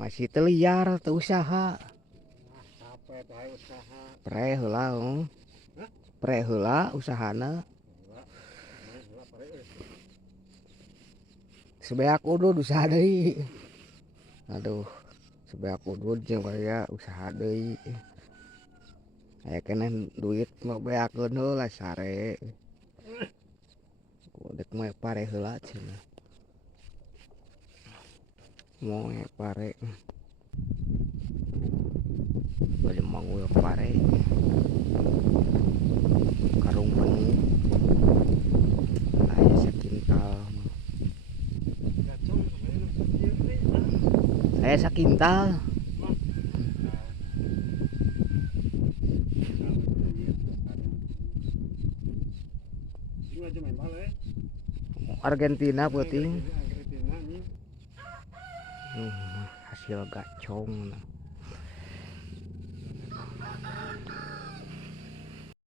Masih terliar teu usaha. Capek teh usaha. Pre heula pre heula usahana. Sebeak udud usaha deui. Aduh, sebeak udud jeung baya usaha deui. Aya keneh duit mah beakeun heula sare. Dek mah pare heula cenah. Moe pare. Bade manggul pare. Karung penuh. Aya sakintal. Aya sakintal. Argentina peuting. Hasil gacong.